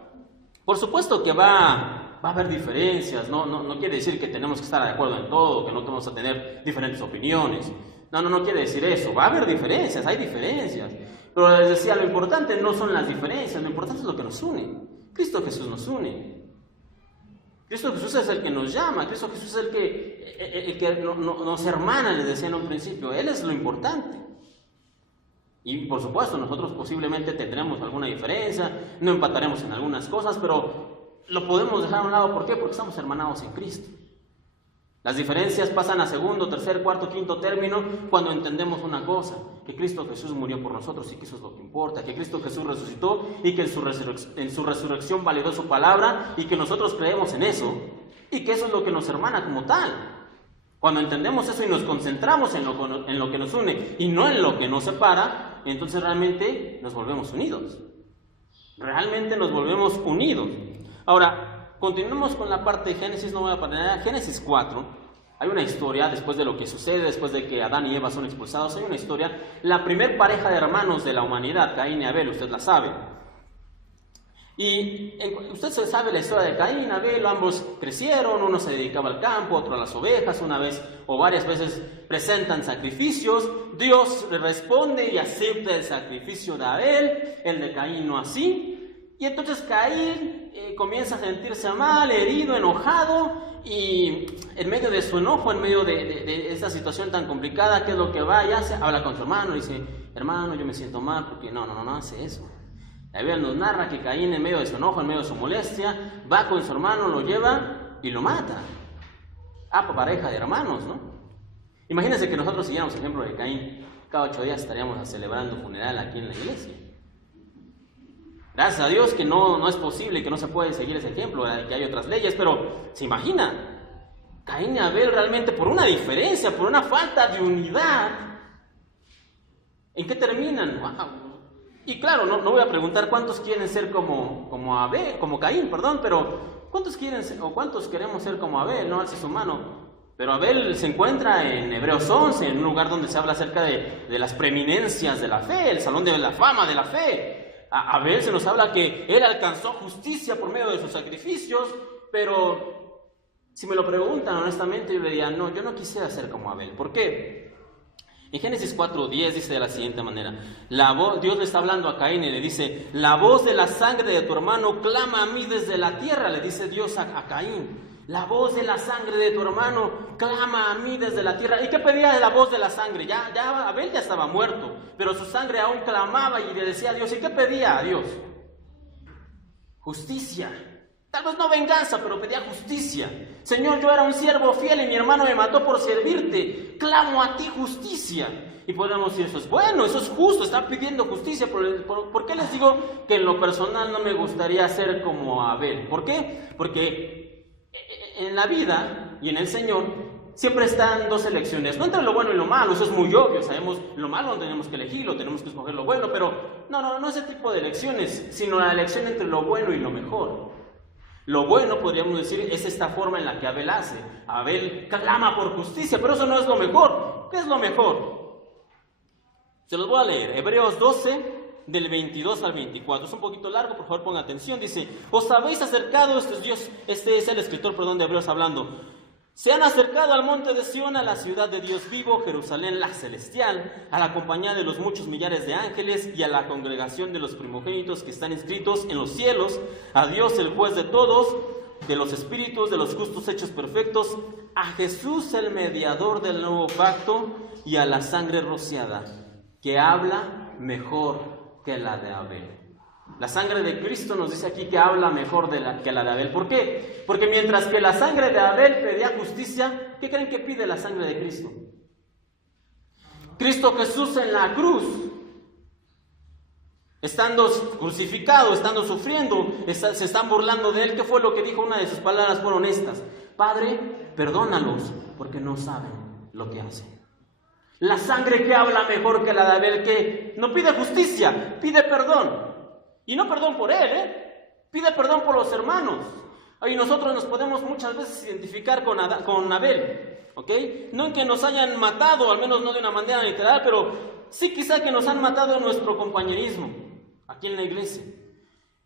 por supuesto que va a haber diferencias. No quiere decir que tenemos que estar de acuerdo en todo, que no vamos a tener diferentes opiniones. No quiere decir eso. Va a haber diferencias, hay diferencias. Pero les decía, lo importante no son las diferencias, lo importante es lo que nos une. Cristo Jesús nos une. Cristo Jesús es el que nos llama, Cristo Jesús es el que nos hermana, les decía en un principio. Él es lo importante. Y por supuesto, nosotros posiblemente tendremos alguna diferencia, no empataremos en algunas cosas, pero lo podemos dejar a un lado. ¿Por qué? Porque estamos hermanados en Cristo. Las diferencias pasan a segundo, tercer, cuarto, quinto término cuando entendemos una cosa: que Cristo Jesús murió por nosotros y que eso es lo que importa, que Cristo Jesús resucitó y que en su resurrección validó su palabra y que nosotros creemos en eso y que eso es lo que nos hermana como tal. Cuando entendemos eso y nos concentramos en lo que nos une y no en lo que nos separa, entonces realmente nos volvemos unidos. Realmente nos volvemos unidos. Ahora, continuemos con la parte de Génesis, no voy a parar. Génesis 4, hay una historia después de lo que sucede, después de que Adán y Eva son expulsados, hay una historia, la primer pareja de hermanos de la humanidad, Caín y Abel, usted la sabe. Y usted sabe la historia de Caín y Abel, ambos crecieron, uno se dedicaba al campo, otro a las ovejas, una vez o varias veces presentan sacrificios, Dios le responde y acepta el sacrificio de Abel, el de Caín no así, y entonces Caín comienza a sentirse mal, herido, enojado, y en medio de su enojo, en medio de esta situación tan complicada, ¿qué es lo que va y hace? Habla con su hermano y dice, hermano, yo me siento mal porque no hace eso. La Biblia nos narra que Caín, en medio de su enojo, en medio de su molestia, va con su hermano, lo lleva y lo mata. Pareja de hermanos, ¿no? Imagínense que nosotros siguiéramos el ejemplo de Caín. Cada 8 días estaríamos celebrando funeral aquí en la iglesia. Gracias a Dios que no es posible, que no se puede seguir ese ejemplo, que hay otras leyes, pero ¿se imagina? Caín y Abel realmente por una diferencia, por una falta de unidad, ¿en qué terminan? ¡Wow! Y claro, no voy a preguntar cuántos quieren ser como Abel, como Caín, pero ¿cuántos quieren ser, o cuántos queremos ser como Abel? No alce su mano. Pero Abel se encuentra en Hebreos 11, en un lugar donde se habla acerca de las preeminencias de la fe, el salón de la fama de la fe. A Abel se nos habla que él alcanzó justicia por medio de sus sacrificios, pero si me lo preguntan honestamente, yo le diría, no, yo no quisiera ser como Abel. ¿Por qué? En Génesis 4:10 dice de la siguiente manera, Dios le está hablando a Caín y le dice, la voz de la sangre de tu hermano clama a mí desde la tierra, le dice Dios a Caín. La voz de la sangre de tu hermano clama a mí desde la tierra. ¿Y qué pedía de la voz de la sangre? Ya Abel ya estaba muerto, pero su sangre aún clamaba y le decía a Dios. ¿Y qué pedía a Dios? Justicia. Tal vez no venganza, pero pedía justicia. Señor, yo era un siervo fiel y mi hermano me mató por servirte. Clamo a ti justicia. Y podemos decir, eso es bueno, eso es justo, está pidiendo justicia. ¿Por qué les digo que en lo personal no me gustaría ser como Abel? ¿Por qué? Porque en la vida y en el Señor siempre están dos elecciones, no entre lo bueno y lo malo, eso es muy obvio, sabemos lo malo no tenemos que elegirlo, tenemos que escoger lo bueno, pero no ese tipo de elecciones, sino la elección entre lo bueno y lo mejor. Lo bueno, podríamos decir, es esta forma en la que Abel hace. Abel clama por justicia, pero eso no es lo mejor. ¿Qué es lo mejor? Se los voy a leer, Hebreos 12, del 22 al 24, es un poquito largo, por favor pongan atención, dice, os habéis acercado, este es el escritor, de Hebreos hablando, se han acercado al monte de Sión, a la ciudad de Dios vivo, Jerusalén la celestial, a la compañía de los muchos millares de ángeles y a la congregación de los primogénitos que están inscritos en los cielos, a Dios el juez de todos, de los espíritus, de los justos hechos perfectos, a Jesús el mediador del nuevo pacto y a la sangre rociada, que habla mejor que la de Abel. La sangre de Cristo nos dice aquí que habla mejor que la de Abel. ¿Por qué? Porque mientras que la sangre de Abel pedía justicia, ¿qué creen que pide la sangre de Cristo? Cristo Jesús en la cruz, estando crucificado, estando sufriendo, se están burlando de él. ¿Qué fue lo que dijo? Una de sus palabras fueron estas: Padre, perdónalos, porque no saben lo que hacen. La sangre que habla mejor que la de Abel, que no pide justicia, pide perdón. Y no perdón por él, pide perdón por los hermanos. Y nosotros nos podemos muchas veces identificar con Abel, ¿ok? No en que nos hayan matado, al menos no de una manera literal, pero sí quizá que nos han matado en nuestro compañerismo, aquí en la iglesia.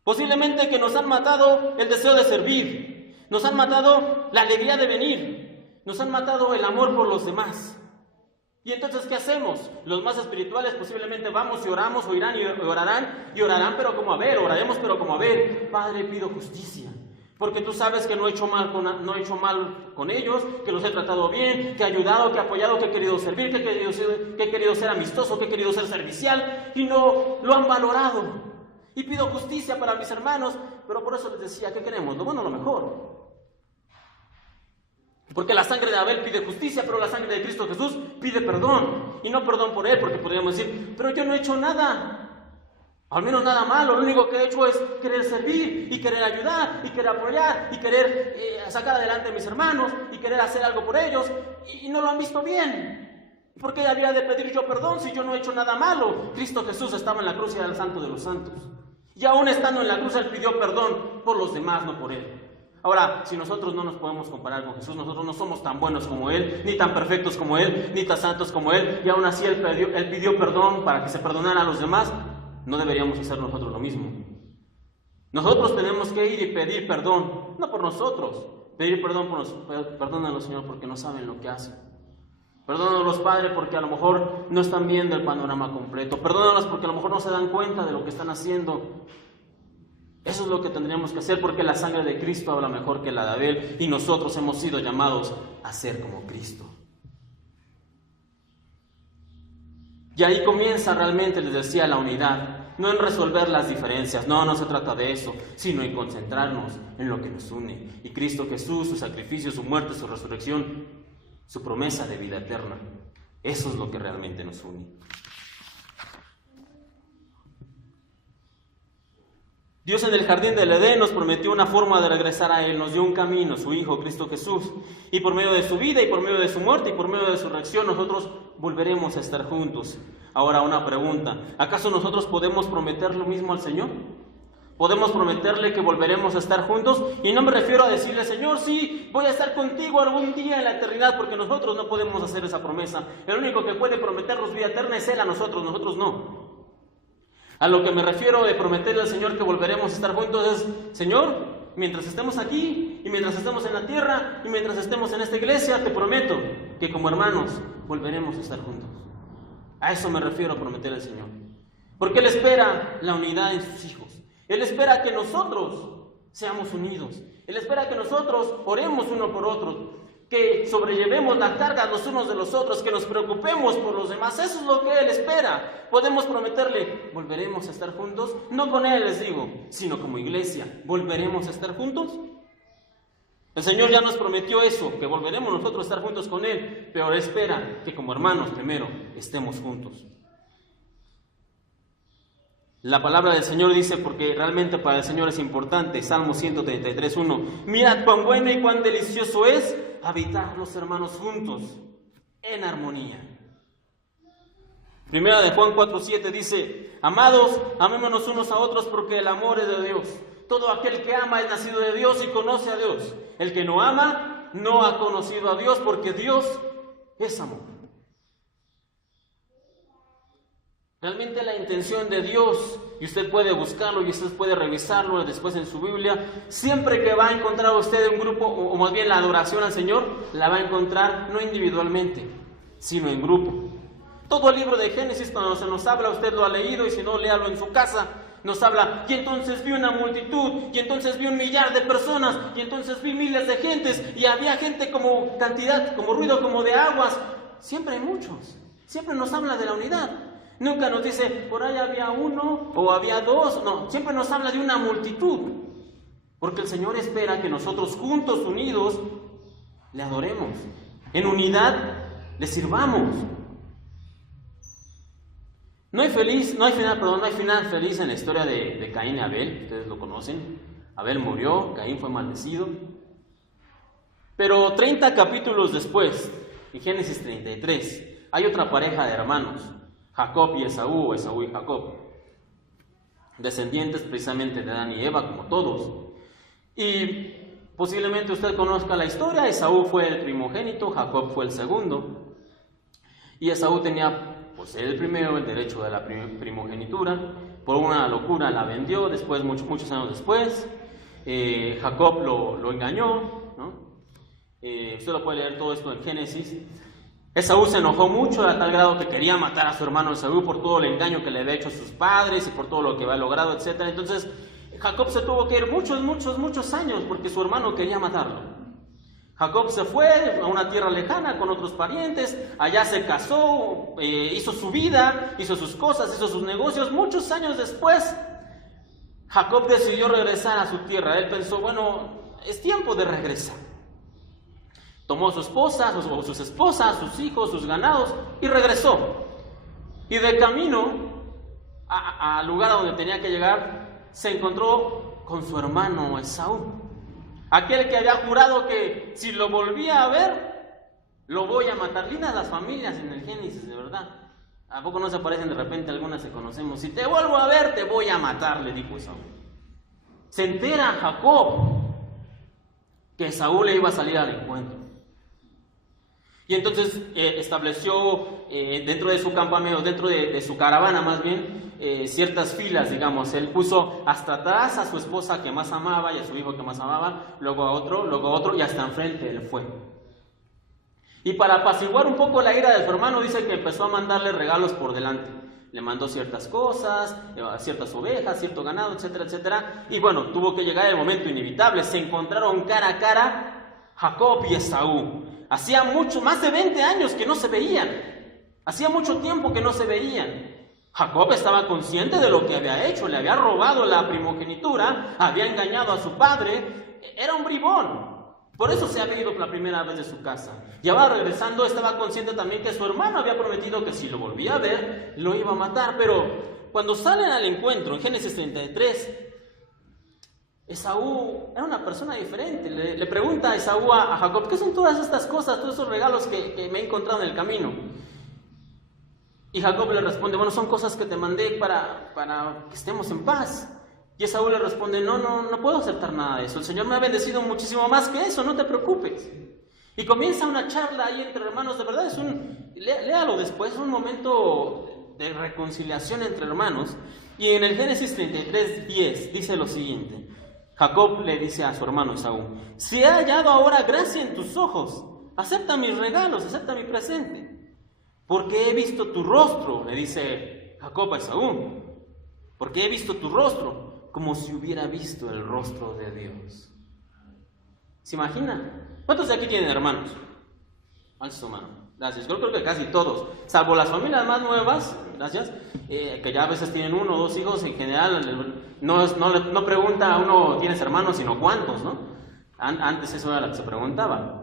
Posiblemente que nos han matado el deseo de servir, nos han matado la alegría de venir, nos han matado el amor por los demás. Y entonces, ¿qué hacemos? Los más espirituales posiblemente vamos y oramos, oirán y orarán, pero como Abel, oraremos, pero como Abel. Padre, pido justicia, porque tú sabes que no he hecho mal con ellos, que los he tratado bien, que he ayudado, que he apoyado, que he querido servir, que he querido ser amistoso, que he querido ser servicial, y no lo han valorado. Y pido justicia para mis hermanos, pero por eso les decía, ¿qué queremos? Lo bueno, lo mejor. Porque la sangre de Abel pide justicia, pero la sangre de Cristo Jesús pide perdón. Y no perdón por él, porque podríamos decir, pero yo no he hecho nada, al menos nada malo. Lo único que he hecho es querer servir, y querer ayudar, y querer apoyar, y querer sacar adelante a mis hermanos, y querer hacer algo por ellos, y no lo han visto bien. ¿Por qué había de pedir yo perdón si yo no he hecho nada malo? Cristo Jesús estaba en la cruz y era el Santo de los Santos. Y aún estando en la cruz, él pidió perdón por los demás, no por él. Ahora, si nosotros no nos podemos comparar con Jesús, nosotros no somos tan buenos como Él, ni tan perfectos como Él, ni tan santos como Él, y aún así Él pidió perdón para que se perdonara a los demás, no deberíamos hacer nosotros lo mismo. Nosotros tenemos que ir y pedir perdón, no por nosotros, pedir perdón perdónalos, Señor, porque no saben lo que hacen. Perdónalos, Padre, porque a lo mejor no están viendo el panorama completo. Perdónalos porque a lo mejor no se dan cuenta de lo que están haciendo. Eso es lo que tendríamos que hacer, porque la sangre de Cristo habla mejor que la de Abel, y nosotros hemos sido llamados a ser como Cristo. Y ahí comienza realmente, les decía, la unidad. No en resolver las diferencias, no se trata de eso, sino en concentrarnos en lo que nos une. Y Cristo Jesús, su sacrificio, su muerte, su resurrección, su promesa de vida eterna. Eso es lo que realmente nos une. Dios en el jardín del Edén nos prometió una forma de regresar a Él, nos dio un camino, su Hijo Cristo Jesús, y por medio de su vida, y por medio de su muerte, y por medio de su resurrección, nosotros volveremos a estar juntos. Ahora una pregunta, ¿acaso nosotros podemos prometer lo mismo al Señor? ¿Podemos prometerle que volveremos a estar juntos? Y no me refiero a decirle, Señor, sí, voy a estar contigo algún día en la eternidad, porque nosotros no podemos hacer esa promesa. El único que puede prometernos vida eterna es Él a nosotros no. A lo que me refiero de prometerle al Señor que volveremos a estar juntos es, Señor, mientras estemos aquí, y mientras estemos en la tierra, y mientras estemos en esta iglesia, te prometo que como hermanos volveremos a estar juntos. A eso me refiero a prometerle al Señor. Porque Él espera la unidad en sus hijos. Él espera que nosotros seamos unidos. Él espera que nosotros oremos uno por otro, que sobrellevemos la carga los unos de los otros, que nos preocupemos por los demás. Eso es lo que Él espera. Podemos prometerle, volveremos a estar juntos. No con Él, les digo, sino como iglesia, ¿volveremos a estar juntos? El Señor ya nos prometió eso, que volveremos nosotros a estar juntos con Él, pero Él espera que como hermanos primero estemos juntos. La palabra del Señor dice, porque realmente para el Señor es importante, Salmo 133:1, mirad cuán bueno y cuán delicioso es habitar los hermanos juntos en armonía. Primera de Juan 4:7 dice, amados, amémonos unos a otros porque el amor es de Dios. Todo aquel que ama es nacido de Dios y conoce a Dios. El que no ama no ha conocido a Dios, porque Dios es amor. Realmente la intención de Dios, y usted puede buscarlo y usted puede revisarlo después en su Biblia, siempre que va a encontrar usted un grupo, o más bien la adoración al Señor, la va a encontrar no individualmente, sino en grupo. Todo el libro de Génesis, cuando se nos habla, usted lo ha leído, y si no, léalo en su casa, nos habla, y entonces vi una multitud, y entonces vi 1,000,000 de personas, y entonces vi miles de gentes, y había gente como cantidad, como ruido, como de aguas. Siempre hay muchos, siempre nos habla de la unidad. Nunca nos dice, por ahí había uno o había dos. No, siempre nos habla de una multitud. Porque el Señor espera que nosotros juntos, unidos, le adoremos. En unidad, le sirvamos. No hay final feliz en la historia de Caín y Abel. Ustedes lo conocen. Abel murió, Caín fue maldecido. Pero 30 capítulos después, en Génesis 33, hay otra pareja de hermanos. Jacob y Esaú, o Esaú y Jacob, descendientes precisamente de Adán y Eva, como todos. Y posiblemente usted conozca la historia. Esaú fue el primogénito, Jacob fue el segundo. Y Esaú tenía, por ser el primero, el derecho de la primogenitura. Por una locura la vendió, después, muchos años después. Jacob lo engañó, ¿no? Usted lo puede leer todo esto en Génesis. Esaú se enojó mucho a tal grado que quería matar a su hermano Esaú por todo el engaño que le había hecho a sus padres y por todo lo que había logrado, etc. Entonces Jacob se tuvo que ir muchos años porque su hermano quería matarlo. Jacob se fue a una tierra lejana con otros parientes, allá se casó, hizo su vida, hizo sus cosas, hizo sus negocios. Muchos años después, Jacob decidió regresar a su tierra. Él pensó, bueno, es tiempo de regresar. Tomó a su esposa, sus esposas, sus hijos, sus ganados y regresó. Y de camino al lugar a donde tenía que llegar, se encontró con su hermano Esaú. Aquel que había jurado que si lo volvía a ver, lo voy a matar. Lindas las familias en el Génesis, de verdad. ¿A poco no se aparecen de repente algunas que conocemos? Si te vuelvo a ver, te voy a matar, le dijo Esaú. Se entera Jacob que Esaú le iba a salir al encuentro. Y entonces estableció dentro de su campamento, dentro de su caravana más bien, ciertas filas, digamos. Él puso hasta atrás a su esposa que más amaba y a su hijo que más amaba, luego a otro y hasta enfrente él fue. Y para apaciguar un poco la ira de su hermano, dice que empezó a mandarle regalos por delante. Le mandó ciertas cosas, ciertas ovejas, cierto ganado, etcétera, etcétera. Y bueno, tuvo que llegar el momento inevitable. Se encontraron cara a cara Jacob y Esaú. Hacía más de 20 años que no se veían. Hacía mucho tiempo que no se veían. Jacob estaba consciente de lo que había hecho. Le había robado la primogenitura, había engañado a su padre. Era un bribón. Por eso se había ido la primera vez de su casa. Y ahora regresando estaba consciente también que su hermano había prometido que si lo volvía a ver, lo iba a matar. Pero cuando salen al encuentro, en Génesis 33, Esaú era una persona diferente. Le pregunta a Esaú a Jacob: ¿qué son todas estas cosas, todos esos regalos que me he encontrado en el camino? Y Jacob le responde: bueno, son cosas que te mandé para que estemos en paz. Y Esaú le responde: no puedo aceptar nada de eso. El Señor me ha bendecido muchísimo más que eso, no te preocupes. Y comienza una charla ahí entre hermanos. De verdad léalo después, es un momento de reconciliación entre hermanos. Y en el Génesis 33:10 dice lo siguiente. Jacob le dice a su hermano Esaú: si he hallado ahora gracia en tus ojos, acepta mis regalos, acepta mi presente. Porque he visto tu rostro, le dice Jacob a Esaú. Porque he visto tu rostro, como si hubiera visto el rostro de Dios. ¿Se imagina? ¿Cuántos de aquí tienen hermanos? Alza su mano. Gracias. Yo creo que casi todos, salvo las familias más nuevas, gracias, que ya a veces tienen 1 o 2 hijos. En general no pregunta a uno: ¿tienes hermanos?, sino ¿cuántos?, ¿no? Antes eso era lo que se preguntaba.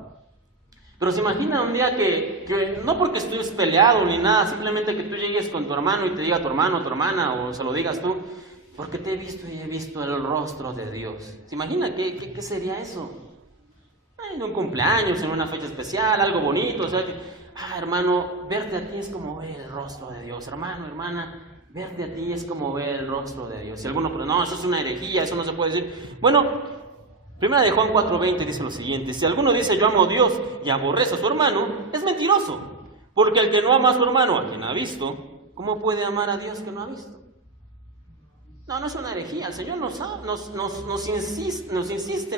Pero se imagina un día que no porque estés peleado ni nada, simplemente que tú llegues con tu hermano y te diga tu hermano o tu hermana, o se lo digas tú: porque te he visto y he visto el rostro de Dios. ¿Se imagina qué sería eso? En un cumpleaños, en una fecha especial, algo bonito. O sea, hermano, verte a ti es como ver el rostro de Dios. Hermano, hermana, verte a ti es como ver el rostro de Dios. Si alguno, pero no, eso es una herejía, eso no se puede decir. Bueno, Primera de Juan 4:20 dice lo siguiente: si alguno dice yo amo a Dios y aborrece a su hermano, es mentiroso. Porque el que no ama a su hermano, a quien ha visto, ¿cómo puede amar a Dios que no ha visto? No es una herejía. El Señor nos insiste,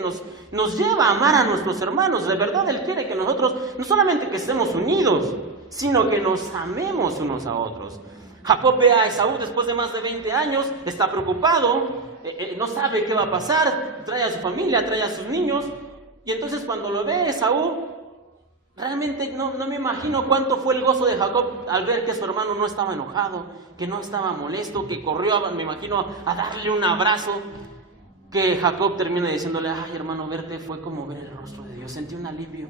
nos lleva a amar a nuestros hermanos. De verdad Él quiere que nosotros no solamente que estemos unidos, sino que nos amemos unos a otros. Jacob ve a Esaú después de más de 20 años, está preocupado, no sabe qué va a pasar, trae a su familia, trae a sus niños. Y entonces cuando lo ve Esaú, realmente no me imagino cuánto fue el gozo de Jacob al ver que su hermano no estaba enojado, que no estaba molesto, que corrió, me imagino, a darle un abrazo. Que Jacob termina diciéndole: ay, hermano, verte fue como ver el rostro de Dios, sentí un alivio.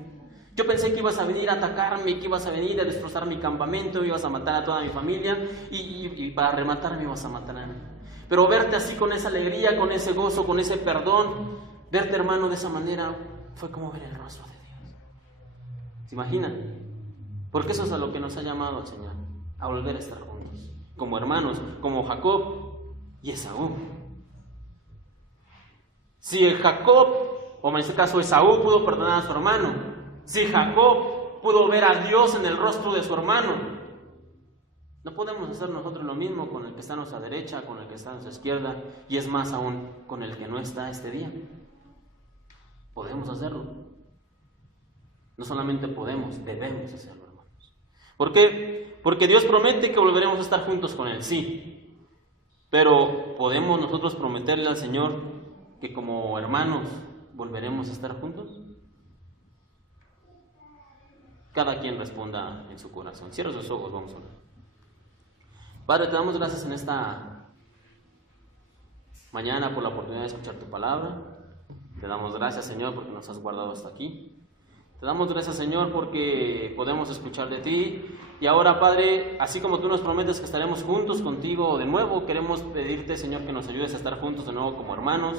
Yo pensé que ibas a venir a atacarme, que ibas a venir a destrozar mi campamento, ibas a matar a toda mi familia y para rematarme ibas a matar a mí. Pero verte así, con esa alegría, con ese gozo, con ese perdón, verte, hermano, de esa manera, fue como ver el rostro de Dios. ¿Se imaginan? Porque eso es a lo que nos ha llamado el Señor, a volver a estar juntos, como hermanos, como Jacob y Esaú. Si Jacob, o en este caso Esaú, pudo perdonar a su hermano, si Jacob pudo ver a Dios en el rostro de su hermano, ¿no podemos hacer nosotros lo mismo con el que está a nuestra derecha, con el que está a nuestra izquierda, y es más aún con el que no está este día? Podemos hacerlo. No solamente podemos, debemos hacerlo, hermanos. ¿Por qué? Porque Dios promete que volveremos a estar juntos con Él, sí. Pero ¿podemos nosotros prometerle al Señor que como hermanos volveremos a estar juntos? Cada quien responda en su corazón. Cierra sus ojos, vamos a orar. Padre, te damos gracias en esta mañana por la oportunidad de escuchar tu palabra. Te damos gracias, Señor, porque nos has guardado hasta aquí. Te damos gracias, Señor, porque podemos escuchar de ti. Y ahora, Padre, así como tú nos prometes que estaremos juntos contigo de nuevo, queremos pedirte, Señor, que nos ayudes a estar juntos de nuevo como hermanos,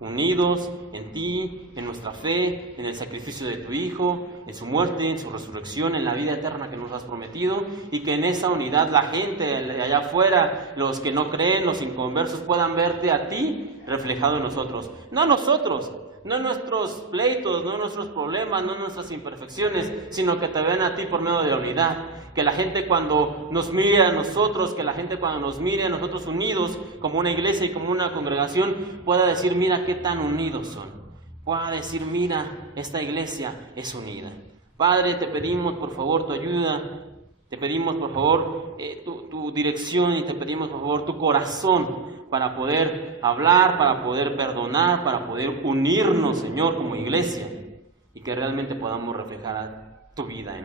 unidos en ti, en nuestra fe, en el sacrificio de tu Hijo, en su muerte, en su resurrección, en la vida eterna que nos has prometido, y que en esa unidad la gente de allá afuera, los que no creen, los inconversos, puedan verte a ti reflejado en nosotros. No a nosotros, no nuestros pleitos, no nuestros problemas, no nuestras imperfecciones, sino que te vean a ti por medio de la unidad. Que la gente cuando nos mire a nosotros, que la gente cuando nos mire a nosotros unidos como una iglesia y como una congregación, pueda decir, mira qué tan unidos son. Pueda decir, mira, esta iglesia es unida. Padre, te pedimos por favor tu ayuda, te pedimos por favor tu dirección y te pedimos por favor tu corazón para poder hablar, para poder perdonar, para poder unirnos, Señor, como iglesia y que realmente podamos reflejar tu vida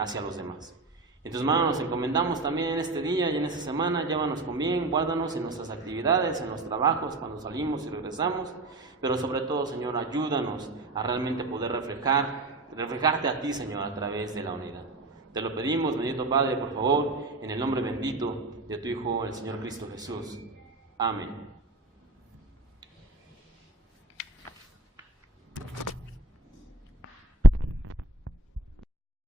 hacia los demás. En tus manos nos encomendamos también en este día y en esta semana. Llévanos con bien, guárdanos en nuestras actividades, en los trabajos, cuando salimos y regresamos, pero sobre todo, Señor, ayúdanos a realmente poder reflejarte a ti, Señor, a través de la unidad. Te lo pedimos, bendito Padre, por favor, en el nombre bendito de tu Hijo, el Señor Cristo Jesús. Amén.